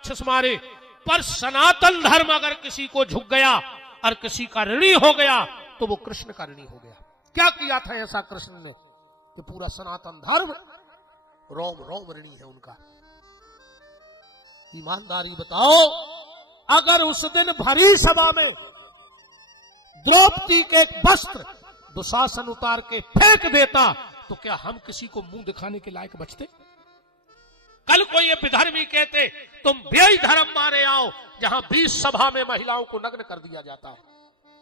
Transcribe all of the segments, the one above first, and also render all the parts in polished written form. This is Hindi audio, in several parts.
राक्षस मारे, पर सनातन धर्म अगर किसी को झुक गया और किसी का ऋणी हो गया तो वो कृष्ण का ऋणी हो गया। क्या किया था ऐसा कृष्ण ने कि पूरा सनातन धर्म रोम रोम ऋणी है उनका। ईमानदारी बताओ, अगर उस दिन भरी सभा में द्रौपदी के एक वस्त्र दुशासन उतार के फेंक देता तो क्या हम किसी को मुंह दिखाने के लायक बचते? कल को ये विधर्मी कहते तुम व्यय धर्म मारे आओ जहां 20 सभा में महिलाओं को नग्न कर दिया जाता है।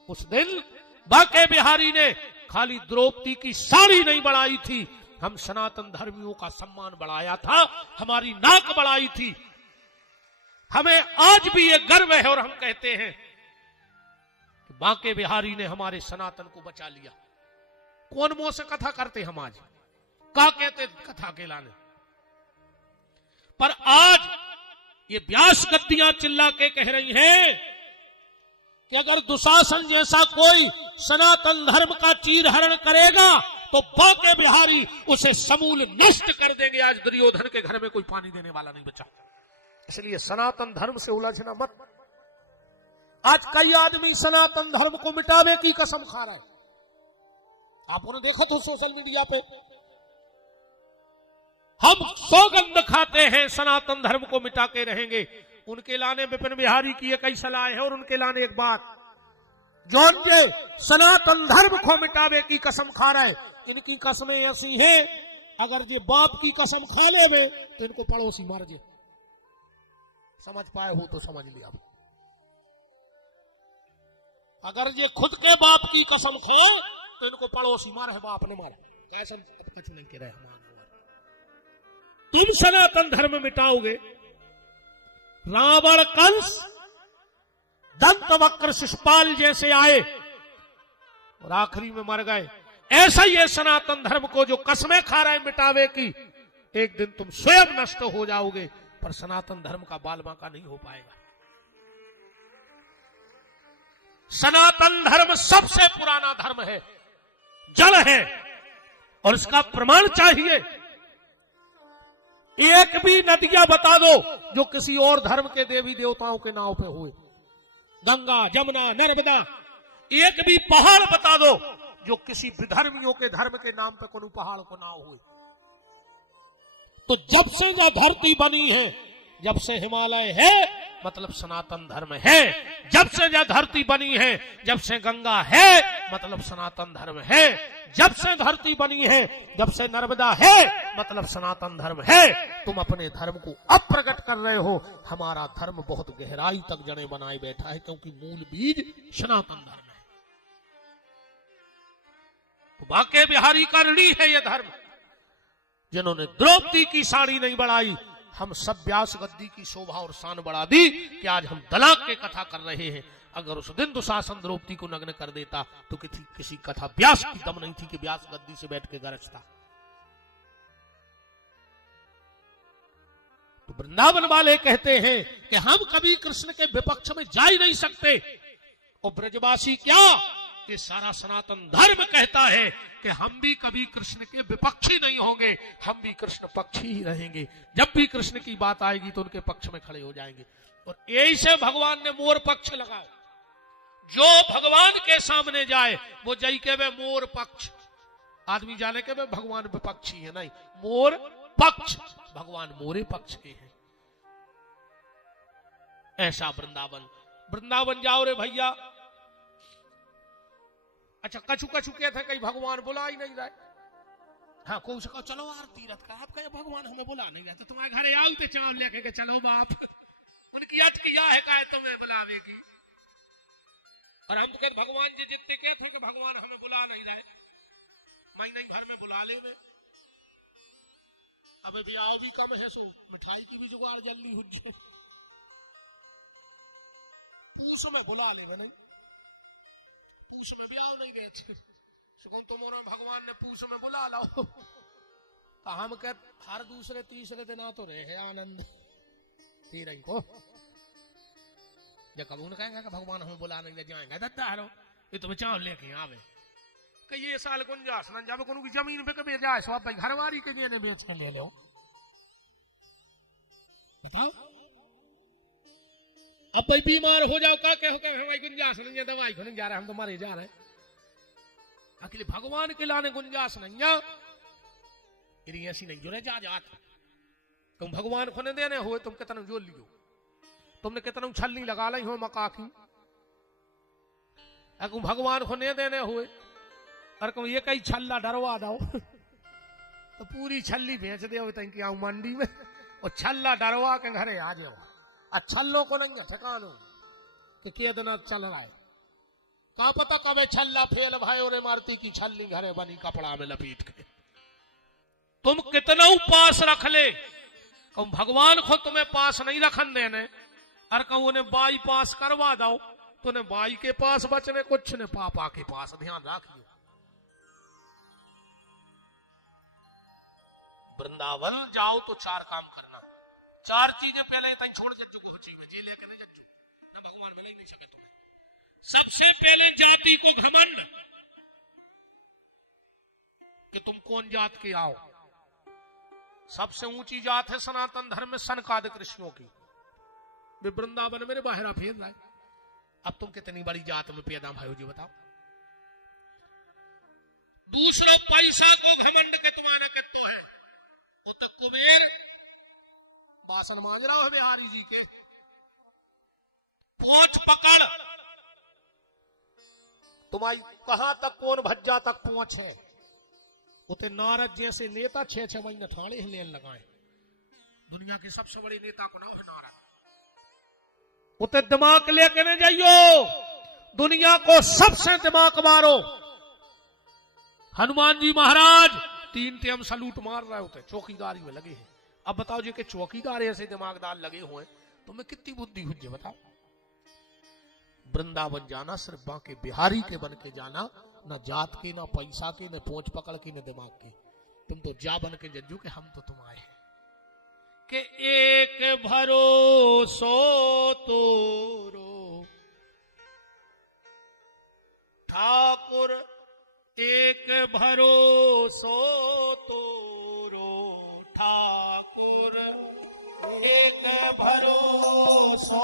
उस दिन बांके बिहारी ने खाली द्रौपदी की साड़ी नहीं बढ़ाई थी, हम सनातन धर्मियों का सम्मान बढ़ाया था, हमारी नाक बढ़ाई थी। हमें आज भी ये गर्व है और हम कहते हैं कि बांके बिहारी ने हमारे सनातन को बचा लिया। कौन मुंह से कथा करते हम आज? क्या कहते कथा के लाने? पर आज ये व्यास गद्दियां चिल्ला के कह रही हैं कि अगर दुशासन जैसा कोई सनातन धर्म का चीरहरण करेगा तो बांके बिहारी उसे समूल नष्ट कर देंगे। आज दुर्योधन के घर में कोई पानी देने वाला नहीं बचा। इसलिए सनातन धर्म से उलझना मत। आज कई आदमी सनातन धर्म को मिटाने की कसम खा रहे हैं। आपने देखा तो सोशल मीडिया पे हम सौगंध खाते हैं सनातन धर्म को मिटा के रहेंगे। उनके लाने विपिन बिहारी की एक ही सलाह है और उनके लाने एक बात, जो ये सनातन धर्म को मिटावे की कसम खा रहे, इनकी कसमें ऐसी हैं, अगर ये बाप की कसम खा ले तो इनको पड़ोसी मार जे। समझ पाए हो तो समझ लिया। अगर ये खुद के बाप की कसम खो तो इनको पड़ोसी मार है, बाप ने मारा, कैसे कुछ नहीं कह रहे। तुम सनातन धर्म मिटाओगे, रावण कंस दंतवक्र शिशुपाल जैसे आए और आखिरी में मर गए। ऐसा ही है सनातन धर्म को जो कसमें खा रहे मिटावे की, एक दिन तुम स्वयं नष्ट हो जाओगे, पर सनातन धर्म का बाल बांका नहीं हो पाएगा। सनातन धर्म सबसे पुराना धर्म है, जड़ है, और इसका प्रमाण चाहिए। एक भी नदियां बता दो जो किसी और धर्म के देवी देवताओं के नाव पे हुए, गंगा जमुना नर्मदा। एक भी पहाड़ बता दो जो किसी विधर्मियों के धर्म के नाम पे कोई पहाड़ को नाव हुए। तो जब से जो धरती बनी है, जब से हिमालय है, मतलब सनातन धर्म है। जब से जो धरती बनी है, जब से गंगा है, मतलब सनातन धर्म है। जब से धरती बनी है, जब से नर्मदा है, मतलब सनातन धर्म है। तुम अपने धर्म को अप्रकट कर रहे हो। हमारा धर्म बहुत गहराई तक जड़ें बनाए बैठा है, क्योंकि मूल बीज सनातन धर्म है। तो बांके बिहारी का ऋणी है यह धर्म, जिन्होंने द्रौपदी की साड़ी नहीं बढ़ाई। हम सब व्यास गद्दी की शोभा और शान बढ़ा दी कि आज हम दलाक के कथा कर रहे हैं। अगर उस दिन दुशासन द्रौपदी को नग्न कर देता तो किसी कथा व्यास की दम नहीं थी कि व्यास गद्दी से बैठ के गरजता। तो वृंदावन वाले कहते हैं कि हम कभी कृष्ण के विपक्ष में जा ही नहीं सकते। और ब्रजवासी क्या कि सारा सनातन धर्म कहता है कि हम भी कभी कृष्ण के विपक्षी नहीं होंगे, हम भी कृष्ण पक्षी ही रहेंगे। जब भी कृष्ण की बात आएगी तो उनके पक्ष में खड़े हो जाएंगे। और यही से भगवान ने मोर पक्ष लगाया। जो भगवान के सामने जाए वो जई के वे मोर पक्ष। आदमी जाने के वे भगवान विपक्षी है, नहीं, मोर पक्ष, भगवान मोरे पक्ष के हैं। ऐसा वृंदावन जाओ रे भैया। अच्छा, कछु क्या था, कहीं भगवान बुला ही नहीं रहे। हाँ, को कहो चलो आरती रथ का, आप कहे भगवान हमें बुला नहीं रहे, तो तुम्हारे घरे आओ तो चावल लेके के चलो बाप। उनकी अट किया है का तुम्हें बुलावेगी। और हम तो कहते भगवान जी जितने क्या थे कि भगवान हमें बुला नहीं रहे, महीने भर में बुला ले। अबे भी आओ भी कम है, सो मिठाई की भी जुगाड़ जल्दी हो जाए। पूछ में बुला ले, नहीं पूछ में भी आओ नहीं गए। तुम्हारा भगवान ने पूछ में बुला लो। तो हम कहते हर दूसरे तीसरे दिन आ तो रहे आनंद तीर को। जब कब उन्हें कहेंगे कि भगवान हमें बुला नहीं ले जाएंगे, दत्ता हरो ये तुम्हें चावल लेके आवे कि ये साल गुंजाश न जावे को जमीन पे कभी जाए सो भाई घरवारी के लिए बेच के ले लो। बताओ अब भाई बीमार हो जाओ का हमारी गुंजाइश नहीं है, दवाई को नहीं जा रहे, हम तो मारे जा रहे हैं। अकेले भगवान के लाने गुंजाइश नहीं है, ऐसी नहीं जुड़े जा जात। तुम भगवान को नहीं देने हुए, तुम कितना जोड़ लियो, तुमने कितना छलनी लगा ली हो मका की, अगर भगवान को नहीं देने हुए और तुम ये कई छल्ला डरवा दो तो पूरी छल्ली बेच दे तंकी आऊ मंडी में और छल्ला डरवा के घरे आ जाओ। छल्लों को नहीं ठिकानो कि के दिन चल रहा है, का पता कब छल्ला फेल भाई और मारती की छल्ली घरे बनी कपड़ा में लपेट के। तुम कितना पास रख ले, तुम भगवान को तुम्हें पास नहीं रखन देने, और कहूं उन्हें बाई पास करवा दो तो ने बाई के पास बचने कुछ ने पापा के पास। ध्यान रखियो, वृंदावन जाओ तो चार काम करना, चार चीजें पहले तक छोड़ के जुगो जी में जी लेके नहीं जच्चू ना भगवान मिल ही नहीं सके तुम्हें। सबसे पहले जाति को घमंड कि तुम कौन जात के आओ। सबसे ऊंची जात है सनातन धर्म में सनकादिक ऋषियों की, वे वृंदावन मेरे बाहर फेर रहा है। अब तुम कितनी बड़ी जात में पैदा भाई जी बताओ। दूसरा पैसा को घमंड के तुम्हारे कितो है, वो तक कुबेर बासन मांग रहा है बिहारी जी के। पहुंच पकड़ तुम्हारी कहां तक कौन भज्जा तक पहुंच है। उते नारद जैसे नेता 6-6 महीने थाने लेन लगाए, दुनिया के सबसे बड़े नेता को नाम है नारद। उते दिमाग लेके न जाइयो, दुनिया को सबसे दिमाग मारो। हनुमान जी महाराज 3 टाइम सलूट मार रहे होते, चौकीदारी में लगे हैं। अब बताओ जी कि चौकीदार ऐसे दिमागदार लगे हुए तुम्हें कितनी बुद्धि हुई बताओ। वृंदावन जाना सिर्फ बांके बिहारी के बन के जाना, न जात के, न पैसा के, न पहुंच पकड़ के, न दिमाग के। तुम तो जा बन के जज्जू के हम तो तुम आए हैं कि एक भरोसो तोरो ठाकुर, एक भरोसो तोरो ठाकुर, एक भरोसो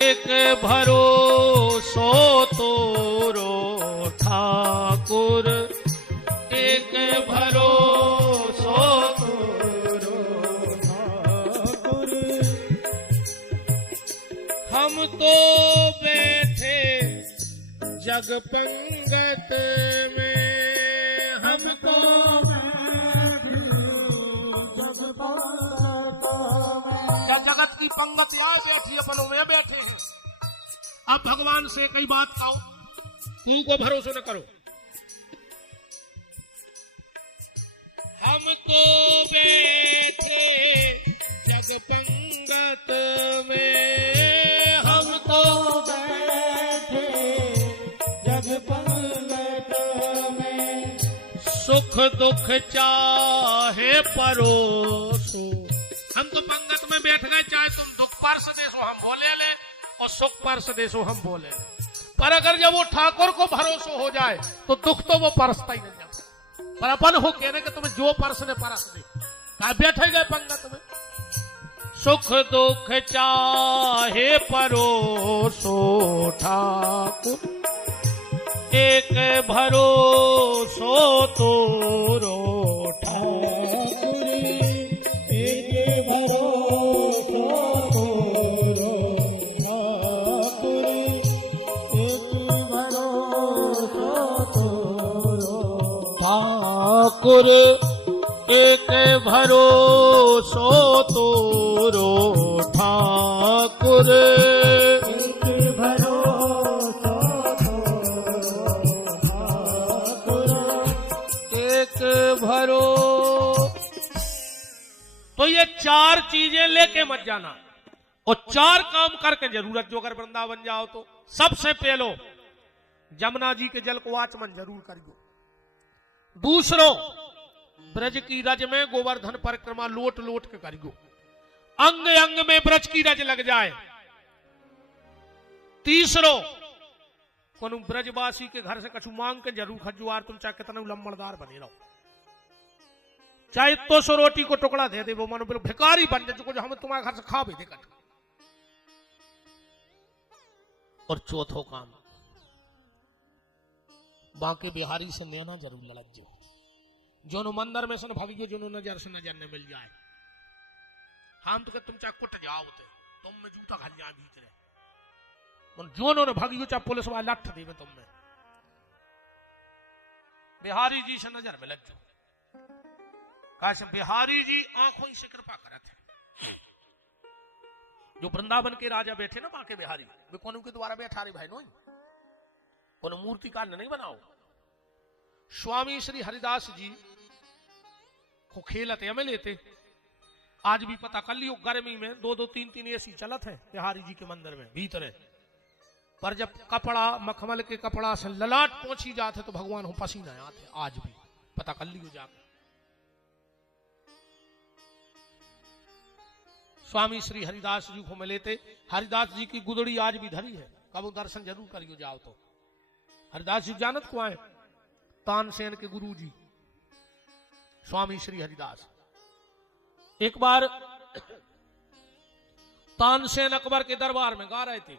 एक भरोसो तोरो ठाकुर, एक भरोसो तोरो ठाकुर। हम तो बैठे जग पंगत में, हम तो जगत की पंगत यहाँ बैठी अपनों में बैठे हैं। अब भगवान से कई बात कहो, तू को भरोसा न करो। हम तो बैठे जग पंगत में, हम तो बैठे जग पंगत में, सुख दुख चाहे परोसो। हम तो पंगत में बैठ गए, चाहे तुम दुख परस देसो हम बोले ले और सुख परस देसो हम बोले ले। पर अगर जब वो ठाकुर को भरोसा हो जाए तो दुख तो वो परसता ही नहीं जाता। पर अपन हो कहने के तुम्हें जो परस ने परस दे, क्या बैठे गए पंगत में। सुख दुख चाहे परोसो ठाकुर, एक भरोसो तोरो ठाकुर, एक भरोसो तोरो ठाकुर, एक भरोसो तोरो ठाकुर, एक भरोसो तोरो ठाकुर, एक भरोसो तोरो ठाकुर, एक भरो। तो ये चार चीजें लेके मत जाना और चार काम करके जरूरत जो अगर वृंदावन जाओ तो सबसे पहलो जमुना जी के जल को आचमन जरूर करियो। दूसरो ब्रज की रज में गोवर्धन परिक्रमा लोट लोट के करियो, अंग अंग में ब्रज की रज लग जाए। तीसरो कोनु ब्रजवासी के घर से कछु मांग के जरूर खजुआर, तुम चाहे कितना लम्बड़दार बने रहो, चाहे 200 रोटी को टुकड़ा दे दे, वो मानो बिल्कुल भिखारी बन जाए, जो हम तुम्हारे घर से खा भी दे। और चौथो काम, बांके बिहारी से नैना जरूर लड़क जो, जोनो मंदिर में से न भागियो, जोनो नजर से नजर न मिल जाए। हम तो कहते तुम चाहे कुट जाओ थे, तुम में जूता खा जाए भीतरे, जोनो न भागियो चाहे पुलिस वाले लठ दे तुम में, बिहारी जी से नजर में लग जाओ। कैसे बिहारी जी आंखों से कृपा करत है। जो वृंदावन के राजा बैठे ना बांके बिहारी, वे कौन के द्वारा बैठा रहे भाई, नोई कोनो मूर्ति का नहीं बनाओ। स्वामी श्री हरिदास जी को खेलते हमें लेते, आज भी पता कर लियो, गर्मी में 2-2, 3-3 एसी चलत है बिहारी जी के मंदिर में भीतर है। पर जब कपड़ा मखमल के कपड़ा से ललाट पहुंची जाते तो भगवान हो पसीना आते, आज भी पता कर लियो जाकर। स्वामी श्री हरिदास जी को मिलेते, हरिदास जी की गुदड़ी आज भी धरी है, कब दर्शन जरूर करियो जाओ तो। हरिदास जी जानत को आए, तानसेन के गुरु जी स्वामी श्री हरिदास। एक बार तानसेन अकबर के दरबार में गा रहे थे।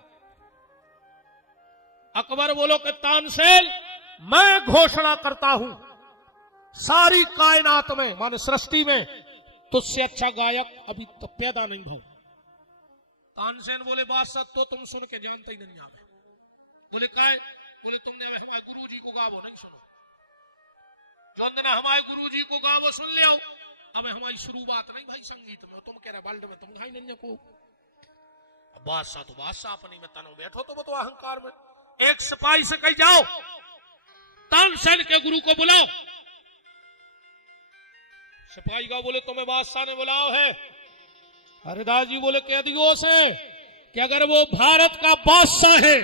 अकबर बोलो कि तानसेन, मैं घोषणा करता हूं सारी कायनात में, माने सृष्टि में तुझसे अच्छा गायक अभी तो पैदा नहीं भाव। तानसेन बोले बादशाह तो तुम सुन के जानते ही नहीं आवे। बोले काय? बोले तुमने हमारे गुरु जी को गावो नहीं सुनो, जो ने हमारे गुरु जी को गावो सुन लियो। अब हमारी शुरुआत नहीं भाई संगीत में, तुम कह रहे वर्ल्ड में तुम गाई नहीं को। बादशाह तो बादशाह अपनी में तनो बैठो तो वो तो अहंकार में। एक सिपाही से कही जाओ तानसेन के गुरु को बुलाओ। सिपाही का बोले तुम्हें बादशाह ने बुलाओ है। हरिदास जी बोले कह दियो से कि अगर वो भारत का बादशाह है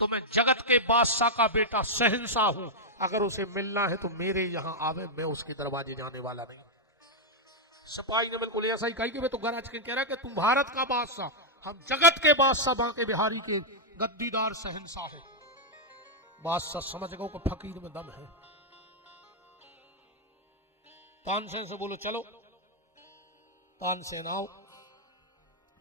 तो मैं जगत के बादशाह का बेटा शहंशाह हूं, अगर उसे मिलना है तो मेरे यहां आवे, मैं उसके दरवाजे जाने वाला नहीं। सिपाही ने बिल्कुल ऐसा ही कही कि मैं तो गरज के कह रहा कि तुम भारत का बादशाह, हम जगत के बादशाह बांके बिहारी के गद्दीदार शहंशाह हो। बादशाह समझ गो को फकीर में दम है। तानसेन से बोलो चलो। तानसेन आओ।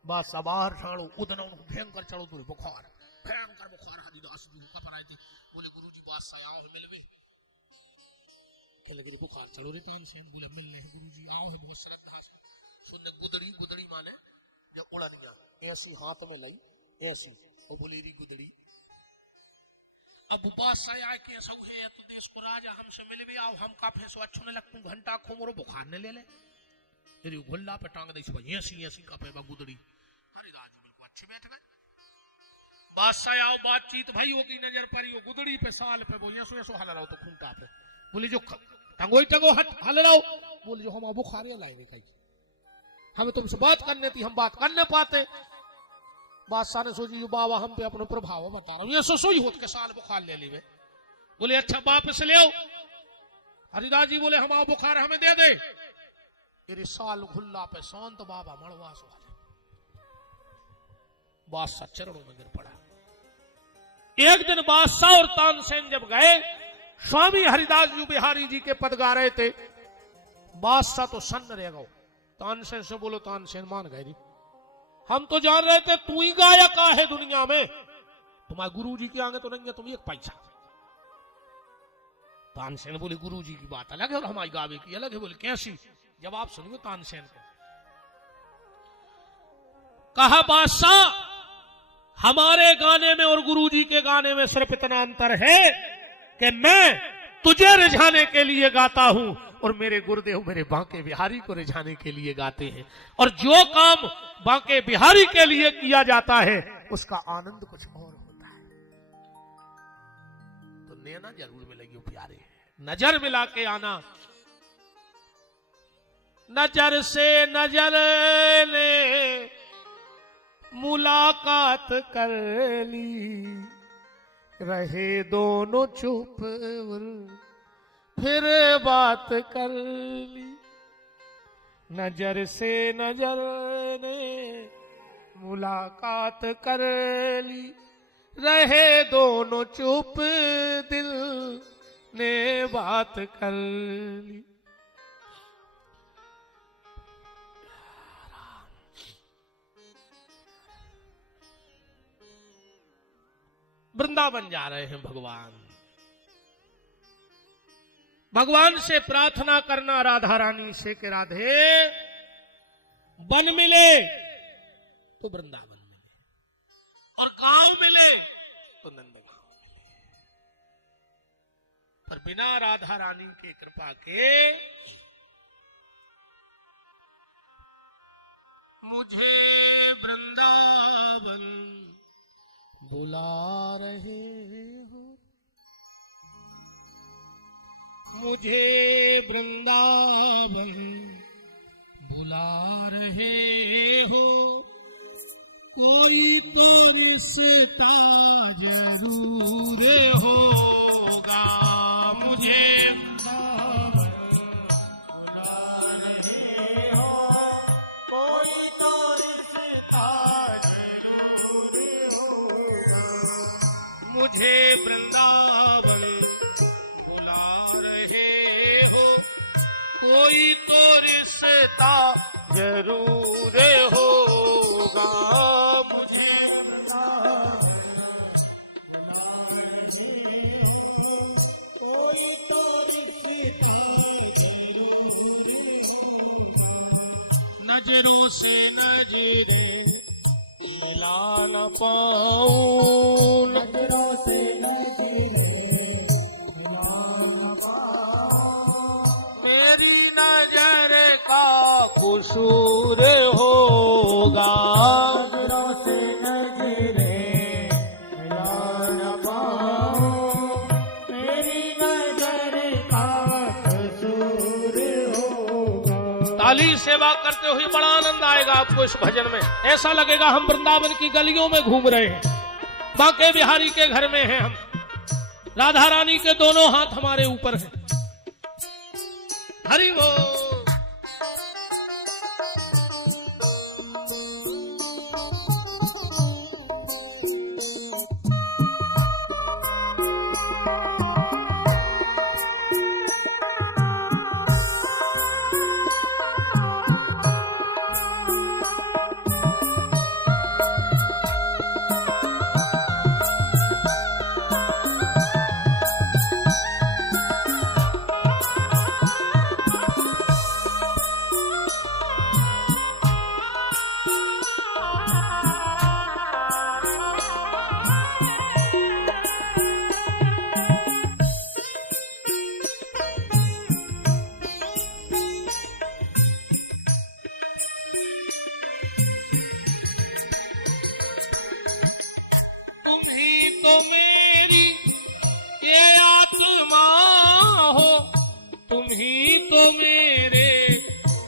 बादशाह बाहर छाड़ो, उदना भयंकर चढ़ो तुरे बुखार, भयंकर बुखार। हरिदास जी का पर आए थे, बोले गुरु जी बादशाह आओ है मिल भी के लगे बुखार चलो रे। तानसेन बोले मिल रहे गुरु जी आओ है बहुत साथ। सुनने गुदड़ी, गुदड़ी माने जो उड़निया ऐसी हाथ में लाई ऐसी, वो बोलेरी गुदड़ी। अब बादशाह आए के सब है तो देश को राजा हमसे मिल भी आओ, हम का फैसला अच्छो ने लगतू घंटा खोमरो बुखार ने ले ले तेरी घुल्ला पे टांग दे ऐसी ऐसी का पे गुदड़ी। हरिदास जी बिल्कुल अच्छे बैठ गए। बादशाह आओ बातचीत भाई होगी नजर पड़ी हो गुदड़ी पे साल पे बोले ऐसो ऐसो हल रहा तो खूंटा पे। बोले जो टंगोई टंगो हल रहा। बोले जो हम बुखार लाएंगे कहीं, हमें तुमसे बात करने थी, हम बात करने पाते। बादशाह ने सोची जो बाबा हम पे अपने प्रभाव बता रहा हूं, ये सोई होत के साल बुखार ले ली। बोले अच्छा वापस ले आओ। हरिदास जी बोले हम बुखार हमें दे दे। तेरे साल घुल्ला पे शांत बाबा मणवास हो। बादशाह चरणों में गिर पड़ा। एक दिन बादशाह और तानसेन जब गए, स्वामी हरिदास जी बिहारी जी के पद गा रहे थे। बादशाह तो सन्न रह गए। तानसेन से बोलो, तानसेन मान गए हम तो जान रहे थे तू ही गायक है दुनिया में, तुम्हारे गुरु जी के आगे तो नहीं है तुम एक पैसा। तानसेन बोले गुरु जी की बात अलग है और हमारी गावे की अलग है। बोले कैसी? जवाब सुनिए तानसेन को। कहा बादशाह हमारे गाने में और गुरु जी के गाने में सिर्फ इतना अंतर है कि मैं तुझे रिझाने के लिए गाता हूं और मेरे गुरुदेव मेरे बांके बिहारी को रिझाने के लिए गाते हैं। और जो काम बांके बिहारी के लिए किया जाता है उसका आनंद कुछ और होता है। तो नैना जरूर मिलेगी प्यारे, नजर मिला के आना। नजर से नजर ने मुलाकात कर ली, रहे दोनों चुप फिर बात कर ली। नजर से नजर ने मुलाकात कर ली, रहे दोनों चुप, दिल ने बात कर ली। वृंदावन जा रहे हैं भगवान। भगवान से प्रार्थना करना राधा रानी से कि राधे वन मिले तो वृंदावन मिले और गांव मिले तो नंदगांव मिले, पर बिना राधा रानी की कृपा के मुझे वृंदावन बुला रहे हो, मुझे वृंदावन बुला रहे हो, कोई तो रिश्ता जरूर होगा, मुझे वृंदावन बुला रहे हो, कोई तो रिश्ता जरूर होगा, मुझे वृंदावन कोई तो रिश्ता जरूर होगा, मुझे कोई तो रिश्ता जरूर होगा, नजरों से नजरें मिला न पाऊं, नजरों से नजरें कसूर होगा, नजरों से नजरें मिला न पाऊं, तेरी नजर का कसूर होगा। ताली सेवा करते हुए बड़ा आनंद आएगा आपको इस भजन में। ऐसा लगेगा हम वृंदावन की गलियों में घूम रहे हैं, बांके बिहारी के घर में हैं हम, राधा रानी के दोनों हाथ हमारे ऊपर हैं। हरि बोल।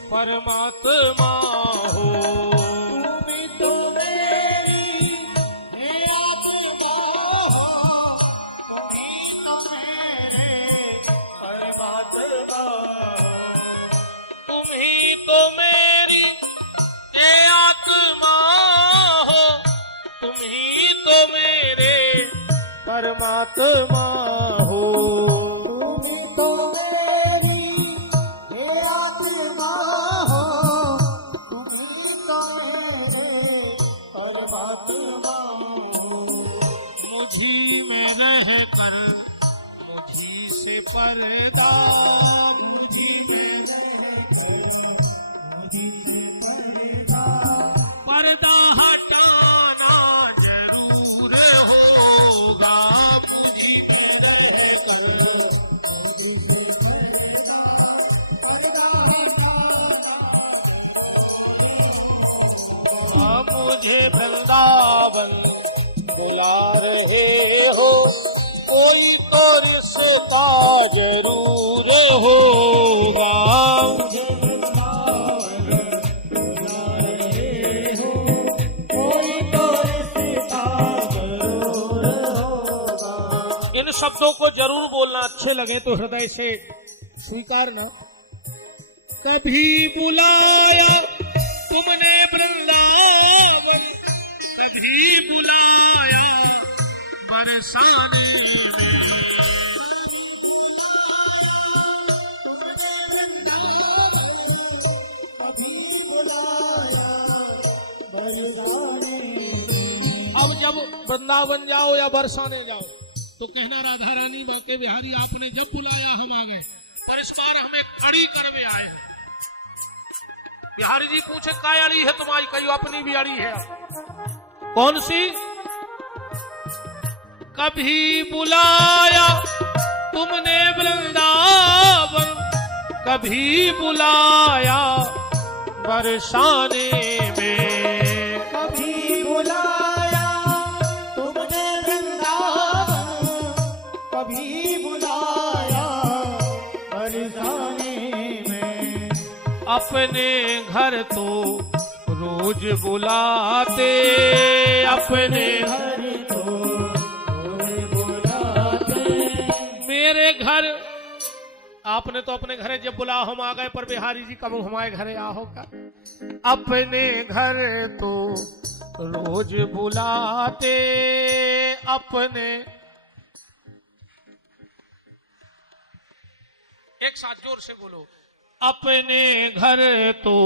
परमात्मा हो, तुम तो मेरी है आत्मा हो, तुम तो मेरे परमात्मा हो, तुम तो मेरी है आत्मा हो, तुम तो मेरे परमात्मा हो, पर्दा मुझी में पर्दा हटाना जरूर होगा, मुझी मुझे वृंदावन बुला रहे हो, कोई तो रिश्ता जरूर होगा, मुझे वृंदावन बुला रहे हो, कोई तो रिश्ता जरूर होगा। इन शब्दों को जरूर बोलना, अच्छे लगे तो हृदय से स्वीकारना। कभी बुलाया तुमने वृंदावन, कभी बुलाया बरसाने में। अब जब वृंदावन जाओ या बरसाने जाओ तो कहना राधा रानी बांके बिहारी आपने जब बुलाया हम आ गए, पर इस बार हमें खड़ी कर में आए हैं। बिहारी जी पूछे काय अड़ी है तुम्हारी? कहीं अपनी भी अड़ी है। कौन सी? कभी बुलाया तुमने वृंदावन, कभी बुलाया बरसाने में। कभी बुलाया तुमने वृंदावन, कभी बुलाया बरसाने में। अपने घर तो रोज बुलाते, अपने घर तो रोज बुलाते। मेरे घर आपने तो अपने घरे जब बुला हम आ गए, पर बिहारी जी कब हमारे घरे आओ का? अपने घर तो रोज बुलाते, अपने एक साथ जोर से बोलो। अपने घर तो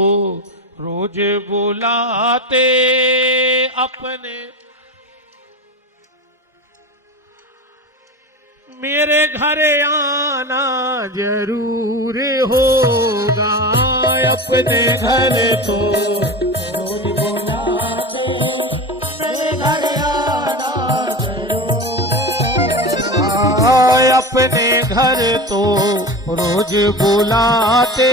रोज बुलाते, अपने मेरे घर आना जरूर होगा। अपने घर तो रोज बुलाते, मेरे घर आना जरूर होगा। अपने घर तो रोज बुलाते,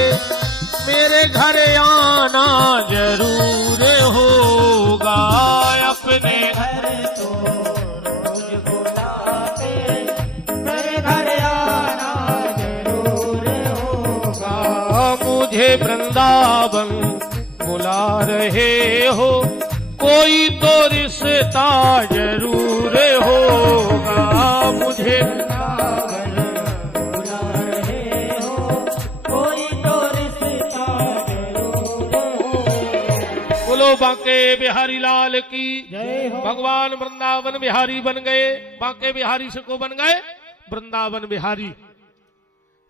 मेरे घर आना जरूर होगा। अपने घर तो रोज बुलाते, मेरे घर आना जरूर होगा। मुझे वृंदावन बुला रहे हो, कोई तो रिश्ता जरूर होगा। मुझे वृंदावन बुला रहे हो, कोई तो रिश्ता जरूर होगा। बोलो बांके बिहारी लाल की जय हो। भगवान वृंदावन बिहारी बन गए। बांके बिहारी से को बन गए वृंदावन बिहारी।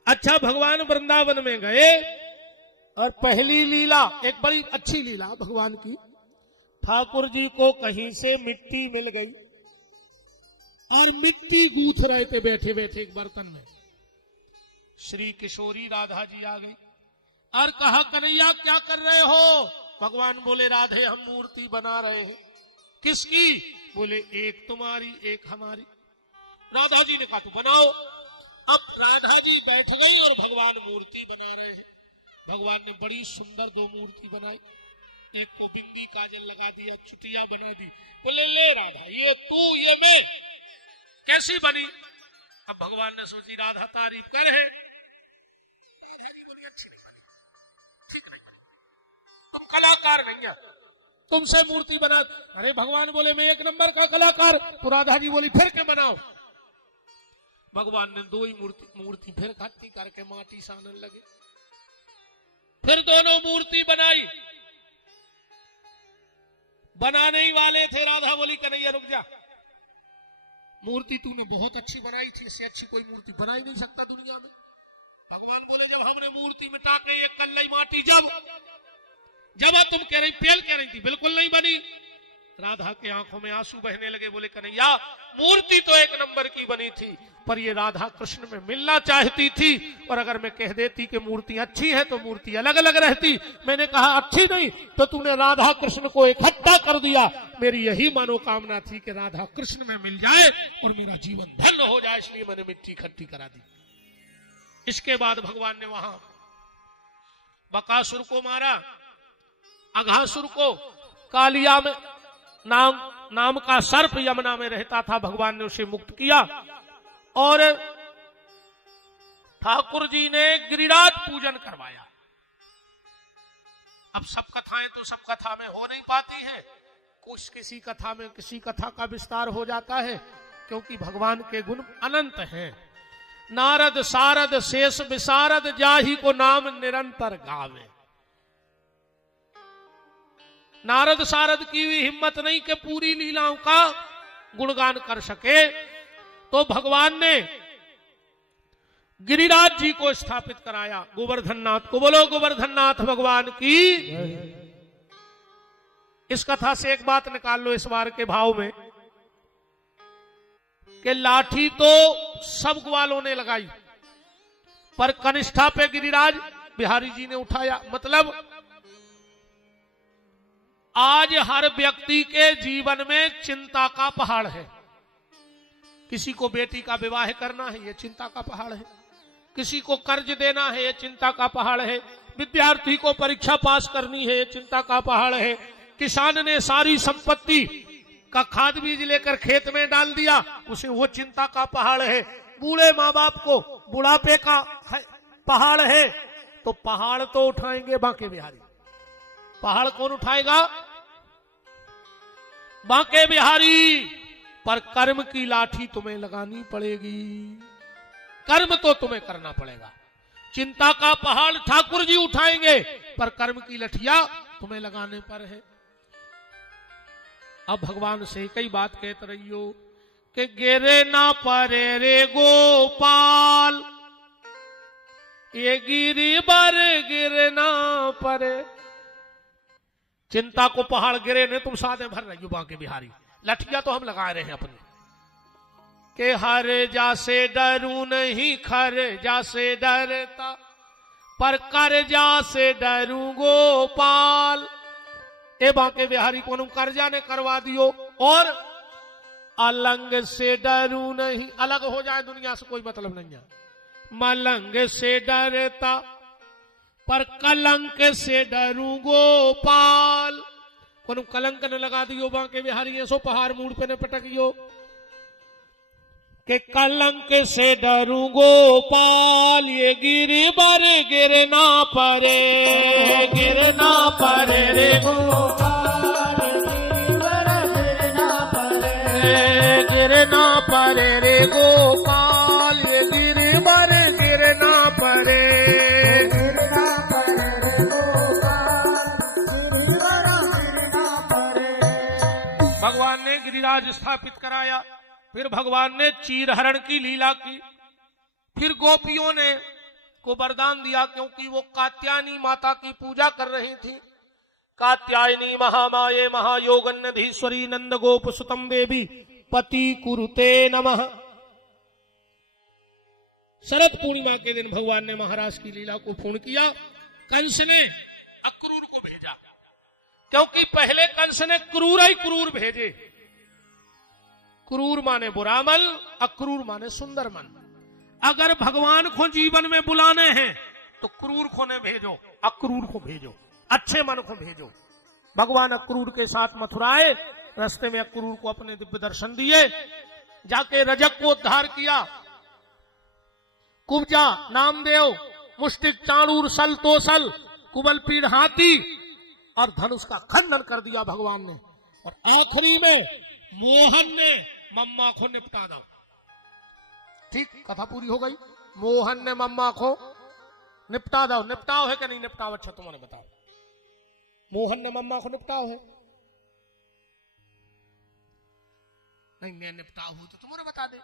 अच्छा, भगवान वृंदावन में गए और पहली लीला, एक बड़ी अच्छी लीला भगवान की। ठाकुर जी को कहीं से मिट्टी मिल गई और मिट्टी गूंथ रहे थे बैठे बैठे एक बर्तन में। श्री किशोरी राधा जी आ गई और कहा कन्हैया क्या कर रहे हो? भगवान बोले राधे हम मूर्ति बना रहे हैं। किसकी? बोले एक तुम्हारी एक हमारी। राधा जी ने कहा तू बनाओ। अब राधा जी बैठ गई और भगवान मूर्ति बना रहे हैं। भगवान ने बड़ी सुंदर दो मूर्ति बनाई। एक को बिंदी काजल लगा दिया, चुटिया बना दी। बोले ले राधा ये तू ये मैं, कैसी बनी? अब भगवान ने सोची राधा तारीफ कर है। राधा जी बोली अच्छी नहीं बनी, ठीक नहीं बनी, तुम कलाकार नहीं है, तुमसे मूर्ति बना। अरे भगवान बोले मैं एक नंबर का कलाकार। तो राधा जी बोली फिर के बनाओ। भगवान ने दो ही मूर्ति फिर इकट्ठी करके माटी सानने लगे। फिर दोनों मूर्ति बनाई। बनाने ही वाले थे, राधा बोली कन्हैया रुक जा, मूर्ति तूने बहुत अच्छी बनाई थी, इससे अच्छी कोई मूर्ति बना ही नहीं सकता दुनिया में। भगवान बोले जब हमने मूर्ति मिटा के एक कल्लई माटी जब तुम कह रही फेल कह रही थी, बिल्कुल नहीं बनी। राधा के आंखों में आंसू बहने लगे। बोले कन्हैया मूर्ति तो एक नंबर की बनी थी, पर ये राधा कृष्ण में मिलना चाहती थी, और अगर मैं कह देती कि मूर्ति अच्छी है तो मूर्ति अलग अलग रहती। मैंने कहा अच्छी नहीं तो तूने राधा कृष्ण को इकट्ठा कर दिया। मेरी यही मनोकामना थी कि राधा कृष्ण में मिल जाए और मेरा जीवन धन्य हो जाए, इसलिए मैंने मिट्टी इकट्ठी करा दी। इसके बाद भगवान ने वहां बकासुर को मारा, अघासुर को। कालिया में नाम का सर्प यमुना में रहता था, भगवान ने उसे मुक्त किया। और ठाकुर जी ने गिरिराज पूजन करवाया। अब सब कथाएं तो सब कथा में हो नहीं पाती हैं, कुछ किसी कथा में किसी कथा का विस्तार हो जाता है, क्योंकि भगवान के गुण अनंत हैं। नारद सारद शेष विशारद जाहि को नाम निरंतर गावे। नारद सारद की भी हिम्मत नहीं कि पूरी लीलाओं का गुणगान कर सके, तो भगवान ने गिरिराज जी को स्थापित कराया, गोवर्धननाथ को। बोलो गोवर्धननाथ भगवान की। इस कथा से एक बात निकाल लो इस बार के भाव में, कि लाठी तो सब ग्वालों ने लगाई, पर कनिष्ठा पे गिरिराज बिहारी जी ने उठाया। मतलब आज हर व्यक्ति के जीवन में चिंता का पहाड़ है। किसी को बेटी का विवाह करना है, यह चिंता का पहाड़ है। किसी को कर्ज देना है, यह चिंता का पहाड़ है। विद्यार्थी को परीक्षा पास करनी है, यह चिंता का पहाड़ है। किसान ने सारी संपत्ति का खाद बीज लेकर खेत में डाल दिया, उसे वो चिंता का पहाड़ है। बूढ़े माँ बाप को बुढ़ापे का पहाड़ है, तो पहाड़ तो उठाएंगे बांके बिहारी। पहाड़ कौन उठाएगा? बांके बिहारी। पर कर्म की लाठी तुम्हें लगानी पड़ेगी, कर्म तो तुम्हें करना पड़ेगा। चिंता का पहाड़ ठाकुर जी उठाएंगे, पर कर्म की लठिया तुम्हें लगाने पर है। अब भगवान से कई बात कहते रहियो कि गिरे ना परे रे गोपाल, ये गिरी बर गिरे ना परे। चिंता को पहाड़ गिरे ने, तुम साधे भर रही हो बांके बिहारी। लठिया तो हम लगा रहे हैं अपनी, के हर जा से डरू नहीं, खर जा से डरता, पर कर जा से डरू गोपाल। ए बांके बिहारी को कर्जा ने करवा दियो, और अलंग से डरू नहीं। अलग हो जाए दुनिया से कोई मतलब नहीं है। मलंग से डरता, पर कलंक से डरू गोपाल। को कलंक ने लगा दियो बांके बिहारी, सो पहाड़ मूड पे ने पटकियो के कलंक से डरू गोपाल, ये गिरी बर गिरना परे, गिरना परे रे गोपाल, गिरना परे, गिरना परे रे गोपाल, ये गिरी बर गिरना परे, गिरना परे रे गोपाल, गिरना परे। भगवान ने गिरिराज स्थापित कराया। फिर भगवान ने चीरहरण की लीला की। फिर गोपियों ने को वरदान दिया, क्योंकि वो कात्यायनी माता की पूजा कर रही थी। कात्यायनी महामाये महायोगन्नधीश्वरी नंद गोप सुतम देवी पति कुरुते नमः। शरद पूर्णिमा के दिन भगवान ने महाराज की लीला को पूर्ण किया। कंस ने अक्रूर को भेजा, क्योंकि पहले कंस ने क्रूर ही क्रूर भेजे। क्रूर माने बुरा मन, अक्रूर माने सुंदर मन। अगर भगवान को जीवन में बुलाने हैं तो क्रूर को ने भेजो, अक्रूर को भेजो, अच्छे मन को भेजो। भगवान अक्रूर के साथ मथुरा आए। रास्ते में अक्रूर को अपने दिव्य दर्शन दिए, जाके रजक को उद्धार किया। कुब्जा, नामदेव, मुष्टिक, चाणूर, सल, तोसल, कुबल पीड़, हाथी और धनुष का खंडन कर दिया भगवान ने। और आखिरी में मोहन ने मम्मा को निपटा दा। ठीक, कथा पूरी हो गई। मोहन ने मम्मा को निपटा दो। निपटाओ है कि नहीं निपटाओ? अच्छा तुम्हारे बताओ, मोहन ने मम्मा को निपटाओ है? नहीं, मैं निपटाओ हूं तो तुम्हारे बता दे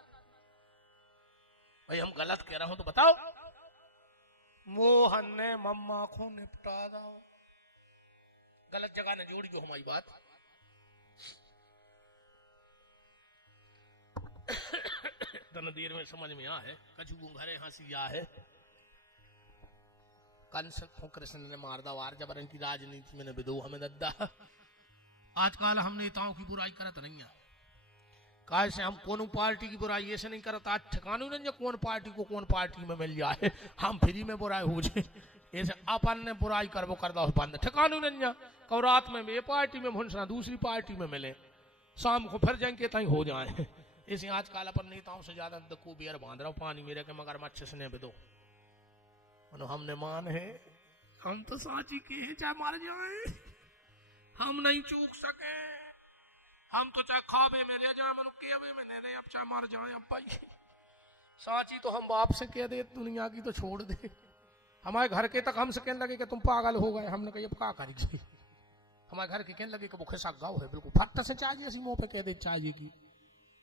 भाई, हम गलत कह रहा हूं तो बताओ। मोहन ने मम्मा को निपटा दा। गलत जगह ने जोड़ी जो हमारी बात। तन देर में समझ में आ है, कछु घरे हंसी आ है। कंस को कृष्ण ने मार दा वार, जबर इनकी राजनीति में विदो हमें दद्दा। आजकल हम नेताओं की बुराई करत नहीं है। काहे से हम कौन पार्टी की बुराई ऐसे नहीं करता। आज ठिकानू नहीं कौन पार्टी को कौन पार्टी में मिल जाए, हम फ्री में बुराई हो जाए। ऐसे अपन ने बुराई करबो कर दो बंद। ठिकानू नहीं कब रात में ये पार्टी में भुनसना दूसरी पार्टी में मिले, शाम को फिर जाएंगे तहीं हो जाए। इसे आजकल अपन नेताओं से ज्यादा दक्कू बियर बांध रहा हूं पानी मेरे के मगर मच्छर से बिदो। हमने मान है, हम तो साची के हैं, चाहे मार जाए हम नहीं चूक सके। हम तो चाहे खाबे में रह जाए, मनु केवे में नहीं रहे, अब चाहे मार जाए। अब भाई साची तो हम बाप से कह दे, दुनिया की तो छोड़ दे। हमारे घर के तक हमसे कहने लगे कि तुम पागल हो गए। हमने कही अब क्या करेगी। हमारे घर के कहने लगे कि वो खिसा गाँव है, बिल्कुल फट से चाहिए, ऐसी मुंह पे कह दे चाहिए की।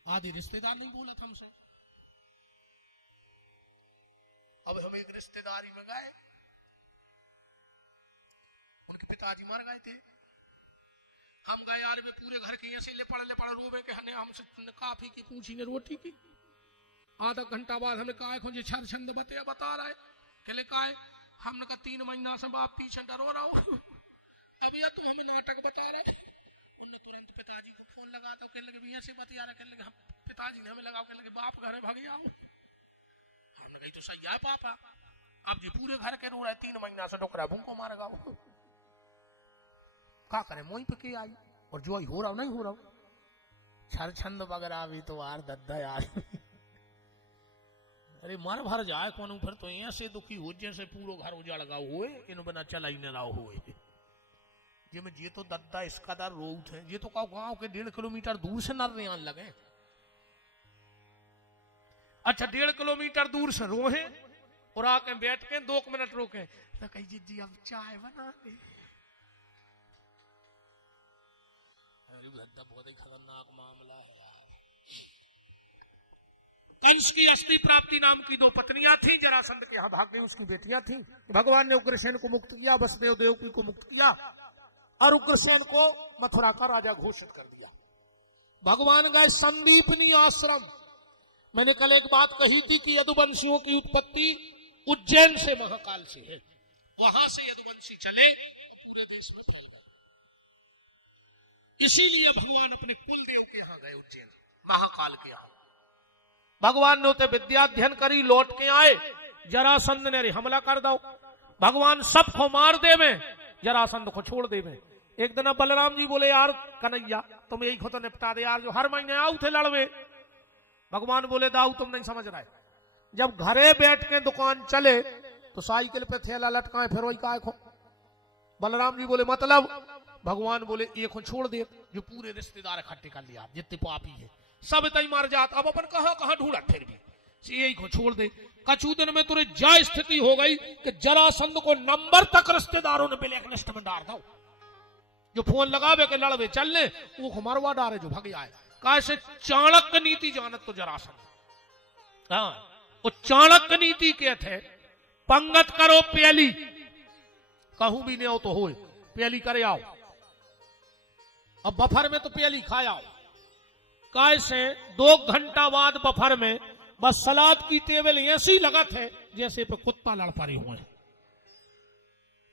आदि रिश्तेदार नहीं बोला था हमसे। अब हम एक रिश्तेदारी में गए, उनके पिताजी मर गए थे। हम गए यार वे पूरे घर की ऐसे लेपड़ रोवे के हने हमसे काफी की पूछी ने रोटी की। आधा घंटा बाद हमने कहा खोजे छर छंद बता रहा है कहले का है। हमने कहा 3 महीना से बाप पीछे डरो रहा हूं, अब यह तुम हमें नाटक बता रहे। उन्होंने तुरंत पिताजी को फोन लगा तो कहने लगे भैया से बतिया रहे, कहने लगे हम पिताजी ने हमें लगाओ, कहने लगे बाप घर भाग जाओ। हमने कही तो सही है पापा, अब जी पूरे घर के रो रहा है 3 महीना से डोकरा भूखो मार गाओ, क्या करे मोई पे के आई और जो हो रहा नहीं हो रहा छर छंद वगैरह भी तो यार दद्दा यार अरे मर भर जाए कौन फिर तो ऐसे दुखी हो जैसे पूरा घर उजाड़ गाओ हुए इन बिना चला ही न रहा हुए ये में ये तो दद्दा इसका दर रोड है, ये तो का गांव के 1.5 किलोमीटर दूर से नर आने लगे। अच्छा 1.5 किलोमीटर दूर से रोहे और आके बैठ के 2 मिनट रोके तो कही जी अब चाय बना दे। अरे दद्दा बहुत ही खतरनाक मामला है यार। कंस की अस्थि प्राप्ति नाम की 2 पत्नियां थी, जरासंध के यहाँ भाग गई, उसकी बेटियां थी। भगवान ने उग्रसेन को मुक्त किया, वसुदेव देवकी को मुक्त किया और उग्रसेन को मथुरा का राजा घोषित कर दिया। भगवान गए संदीपनी आश्रम। मैंने कल एक बात कही थी कि यदुवंशियों की उत्पत्ति उज्जैन से महाकाल से है, वहां से यदुवंशी चले पूरे देश में फैल गए। इसीलिए भगवान अपने कुलदेव के यहाँ गए उज्जैन महाकाल के यहाँ। भगवान ने उते विद्या अध्ययन करी, लौट के आए, जरासंध ने हमला कर दो, भगवान सबको मार देवे, जरासंध को छोड़ देवे। एक दिन बलराम जी बोले यार कन्हैया तुम यही तो निपटा दे यार, जो हर महीने आओ थे लड़वे। भगवान बोले दाऊ तुम नहीं समझ रहे, जब घरे बैठ के दुकान चले तो साइकिल पे थैला लटकाए फिर वही काय खो। बलराम जी बोले मतलब? भगवान बोले एक छोड़ दे, जो पूरे रिश्तेदार इकट्ठे कर लिया जितने पापी है सब तई मार जात, अब अपन कहां ढूंढा फिर भी यही को छोड़ दे। कछु दिन में तुरे जा स्थिति हो गई कि जरासंध को नंबर तक रिश्तेदारों ने ब्लैक लिस्ट में डाल दो, जो फोन लगावे के लड़वे चलने वो मरवा डारे जो भग जाए। कैसे चाणक्य नीति जानत तो जरासंध, हाँ वो चाणक्य नीति के थे, पंगत करो प्याली, कहूं भी नहीं हो तो होए प्याली करे आओ, अब बफर में तो प्याली खाया आओ। कैसे 2 घंटा बाद बफर में बस सलाद की टेबल ऐसी लगत है जैसे पे कुत्ता लड़ पड़े हुए।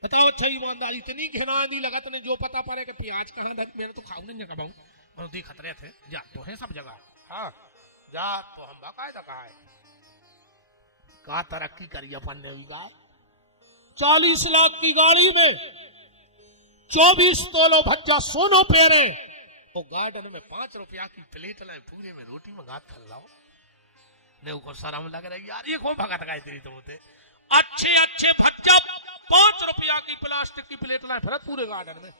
बताओ अच्छा ईमानदारी इतनी घिनानी लगत नहीं, जो पता पड़े कि प्याज कहां धर, मैंने तो खाऊ नहीं जगह मैं देख रहे थे जा तो है सब जगह, हाँ जा तो हम बाकायदा कहा है का तरक्की करी अपन ने। 40 लाख की गाड़ी में 24 तोलो भज्जा सोनो पेरे और गार्डन में 5 रुपया की प्लेट लाए, पूरे में रोटी मंगा थल लाओ ने को शर्म लग रही यार, ये कौन भगत गए तेरी तो होते अच्छे अच्छे भज्जा 5 रुपया की प्लास्टिक की प्लेट लाए फिर पूरे गार्डन में।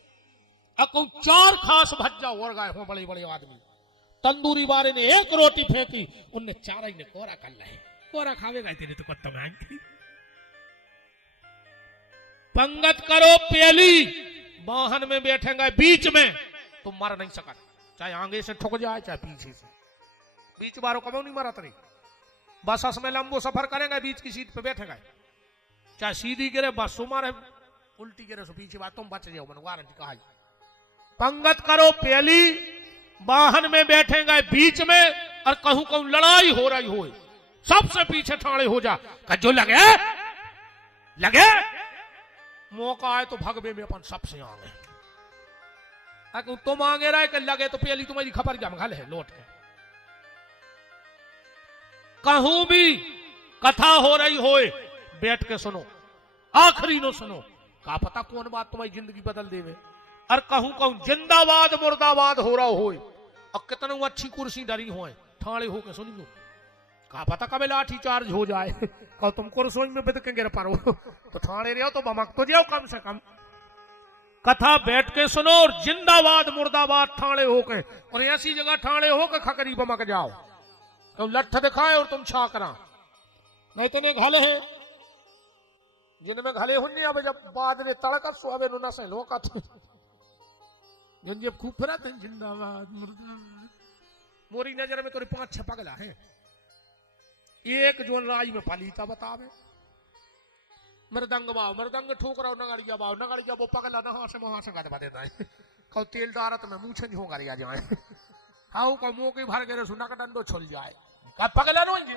अब 4 खास भज्जा और गए हो बड़े बड़े आदमी, तंदूरी वाले ने 1 रोटी फेंकी, उनने 4 ही ने कोरा कर लाए, कोरा खावे गए तेरे तो कुत्ता में आएंगे। पंगत करो प्याली, वाहन में बैठेंगे बीच में तो मर नहीं सका, चाहे आगे से ठुक जाए चाहे पीछे से, बीच बारों कभी नहीं मरत नहीं। बस में लंबो सफर करेंगे बीच की सीट पे बैठेंगे, चाहे सीधी गिरे बस मारे, उल्टी गिरे सो पीछे बात तुम बच जाओ, मैंने वारंटी कहा। पंगत करो प्याली, वाहन में बैठेंगे बीच में और कहूं कहूं लड़ाई हो रही हो सबसे पीछे ठाणे हो जा, जो लगे लगे मौका आए तो भगवे में अपन सबसे आगे, तुम आगे रहे कि लगे तो पहली तुम्हारी खबर जम घल है लौट के। कहूं भी कथा हो रही होए बैठ के सुनो, आखिरी नो सुनो, का पता कौन बात तुम्हारी जिंदगी बदल देवे। और कहूं कहूं जिंदाबाद मुर्दाबाद हो रहा होए और कितने अच्छी कुर्सी डरी होए ठाणे होके सुनियो, का पता कब लाठी चार्ज हो जाए कहो तुम कुर्सी में बिद के गिर पारो तो ठाणे रहो तो बमक तो जाओ कम से कम। कथा बैठ के सुनो और जिंदाबाद मुर्दाबाद ठाणे होके, और ऐसी जगह ठाणे होके खकरी बमक जाओ, तुम लठ दिखाए और तुम छा करा नहीं तो घले है जिनमें घले होने। अब जब बाद ने तड़का सुबह नुना से लोका थे जब खूब फिरा थे जिंदाबाद मुर्दाबाद, मोरी नजर में तो 5-6 पगला है, एक जो राज में पालीता बतावे मृदंग बाव मृदंग ठोक रहा नगड़िया वो पगला नहा से वहां से गदबा देता है कौ तेल डारत में मुँह छो गरिया जाए हाउ का मुंह के भर गए सुना का डंडो छुल जाए का पगला नहीं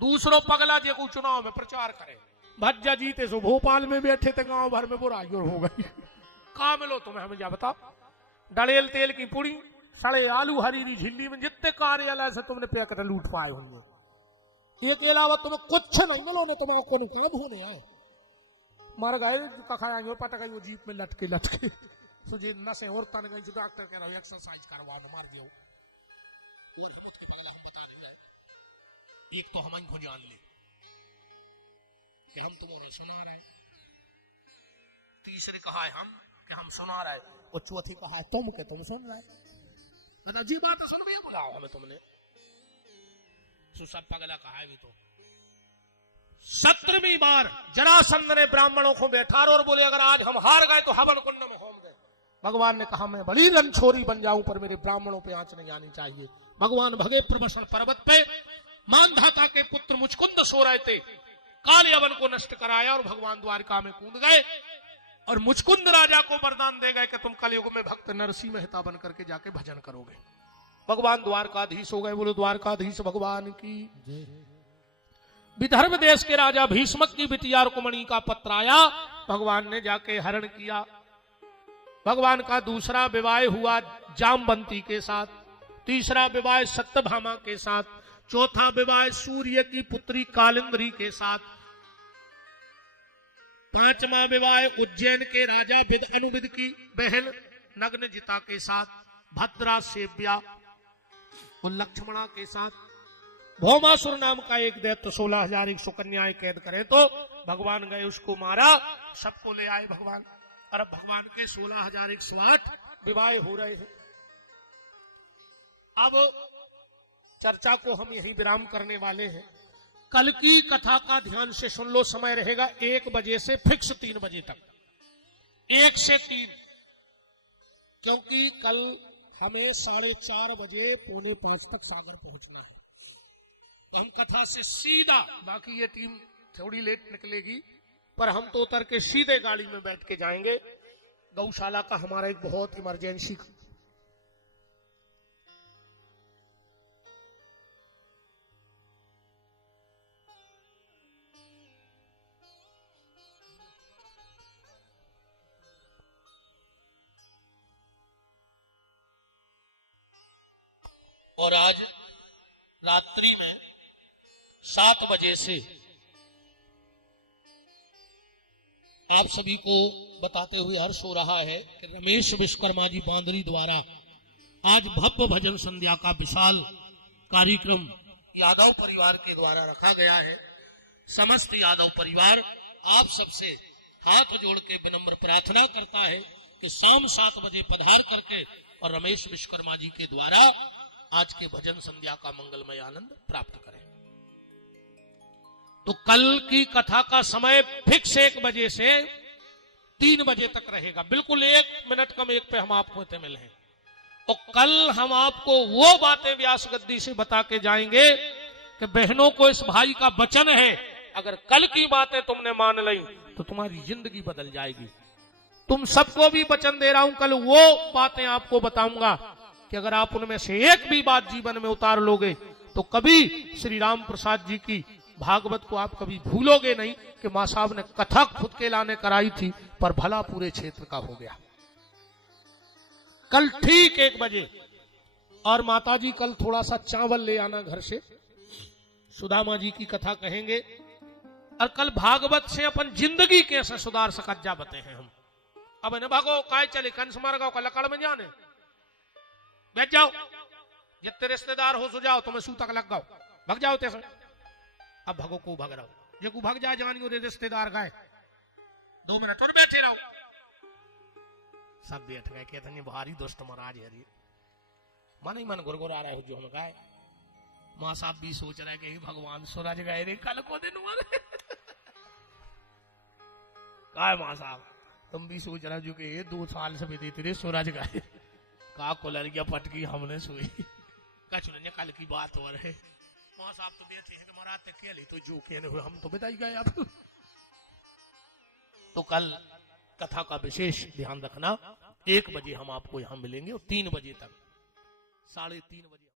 दूसरो पगला जे को चुनाव में प्रचार करे भज्जा जीते सो भोपाल में बैठे थे गांव भर में बुराई हो गई। कहा मिलो तुम्हें हमें जा बताओ, डलेल तेल की पुड़ी सड़े आलू हरी झिल्ली में जितने कार्यालय से तुमने पे कर लूट पाए होंगे, ये के अलावा तुम्हें कुछ नहीं मिलो ने तुम्हें कौन कब होने आए मर गए कखाया पट गई वो जीप में लटके तो जे नशे और तन गई जो डॉक्टर कह रहा एक्सरसाइज करवाओ ना मार दियो और उसके पगला हम बता देंगे। एक तो हम को जान ले कि हम तुम्हारे सुना रहे, तीसरे कहा है हम कि हम सुना रहे, और चौथी कहा है तुम के तुम सुन रहे, मतलब जी बात सुन भी बुलाओ हमें तुमने सब पगला कहा है भी तो 17वीं बार जरासंध ने ब्राह्मणों को बैठा और बोले अगर आज हम हार गए तो हवन कुंड में होम गए। भगवान ने कहा मैं बड़ी रणछोरी बन जाऊं पर मेरे ब्राह्मणों पे आंच नहीं आनी चाहिए। भगवान भगे प्रवसन पर्वत पे मानधाता के पुत्र मुचकुंद सो रहे थे, काल यवन को नष्ट कराया और भगवान द्वारिका में कूद गए और मुचकुंद राजा को वरदान दे गए कि तुम कलयुग में भक्त नरसिंह मेहता बन करके जाके भजन करोगे। भगवान द्वारकाधीश हो गए। बोलो द्वारकाधीश भगवान की। विदर्भ देश के राजा भीष्मक की बिटिया रुक्मणी का पत्र आया, भगवान ने जाके हरण किया। भगवान का दूसरा विवाह हुआ जामवंती के साथ, तीसरा विवाह सत्यभामा के साथ, चौथा विवाह सूर्य की पुत्री कालिंद्री के साथ, पांचवा विवाह उज्जैन के राजा अनुविद की बहन नग्नजिता के साथ, भद्रा सेव्या और लक्ष्मणा के साथ। भौमासुर नाम का एक दैत्य 16,100 कन्याएं कैद करे तो भगवान गए उसको मारा, सबको ले आए भगवान। और भगवान के 16,108 विवाह हो रहे हैं। अब चर्चा को हम यही विराम करने वाले हैं। कल की कथा का ध्यान से सुन लो, समय रहेगा 1 बजे से फिक्स 3 बजे तक, 1 से 3, क्योंकि कल हमें 4:30 बजे 4:45 तक सागर पहुंचना है। तो हम कथा से सीधा, बाकी ये टीम थोड़ी लेट निकलेगी पर हम तो उतर के सीधे गाड़ी में बैठ के जाएंगे। गौशाला का हमारा एक बहुत इमरजेंसी और आज रात्रि में 7 बजे से आप सभी को बताते हुए हर्ष हो रहा है कि रमेश विश्वकर्मा जी बांदरी द्वारा आज भव्य भजन संध्या का विशाल कार्यक्रम यादव परिवार के द्वारा रखा गया है। समस्त यादव परिवार आप सबसे हाथ जोड़ के विनम्र प्रार्थना करता है कि शाम 7 बजे पधार करके और रमेश विश्वकर्मा जी के द्वारा आज के भजन संध्या का मंगलमय आनंद प्राप्त करें। तो कल की कथा का समय फिक्स 1 बजे से 3 बजे तक रहेगा, बिल्कुल 1 मिनट कम 1 पे हम आपको मिले हैं। और कल हम आपको वो बातें व्यास गद्दी से बता के जाएंगे कि बहनों को इस भाई का वचन है, अगर कल की बातें तुमने मान ली तो तुम्हारी जिंदगी बदल जाएगी। तुम सबको भी वचन दे रहा हूं, कल वो बातें आपको बताऊंगा कि अगर आप उनमें से एक भी बात जीवन में उतार लोगे तो कभी श्री राम प्रसाद जी की भागवत को आप कभी भूलोगे नहीं कि मां साहब ने कथा खुद के लाने कराई थी पर भला पूरे क्षेत्र का हो गया। कल ठीक 1 बजे। और माता जी कल थोड़ा सा चावल ले आना घर से, सुदामा जी की कथा कहेंगे। और कल भागवत से अपन जिंदगी कैसे सुधार सकत जा बते हैं हम। अब न भागो काय चले कंस मार गाओ का लकड़ में जाने बैठ जाओ, जितने रिश्तेदार हो सो जाओ, तुम्हें सूतक लग गाओ, भग जाओ ते। अब भगो को भग रहा हूं, जो को भग जा जानी रिश्तेदार गए 2 मिनट और बैठे रहो। सब बैठ गए, कहते हैं भारी दुष्ट महाराज हरी मन ही मन गुरगुरा रहे हो जो हम गए। मां साहब भी सोच रहे कि भगवान सूरज गए रे कल को दिन मारे काय मां साहब तुम भी सोच रहे हो कि ये 2 साल से भी देते रे सूरज गए का कोलरिया पटकी हमने सोई कछ नहीं, कल की बात हो रहे वहां साहब तो बैठे हैं कि महाराज ते क्या ली तो जो कहने हुए हम तो बताई गए अब। तो कल कथा का विशेष ध्यान रखना। 1 बजे हम आपको यहां मिलेंगे और 3 बजे तक 3:30 बजे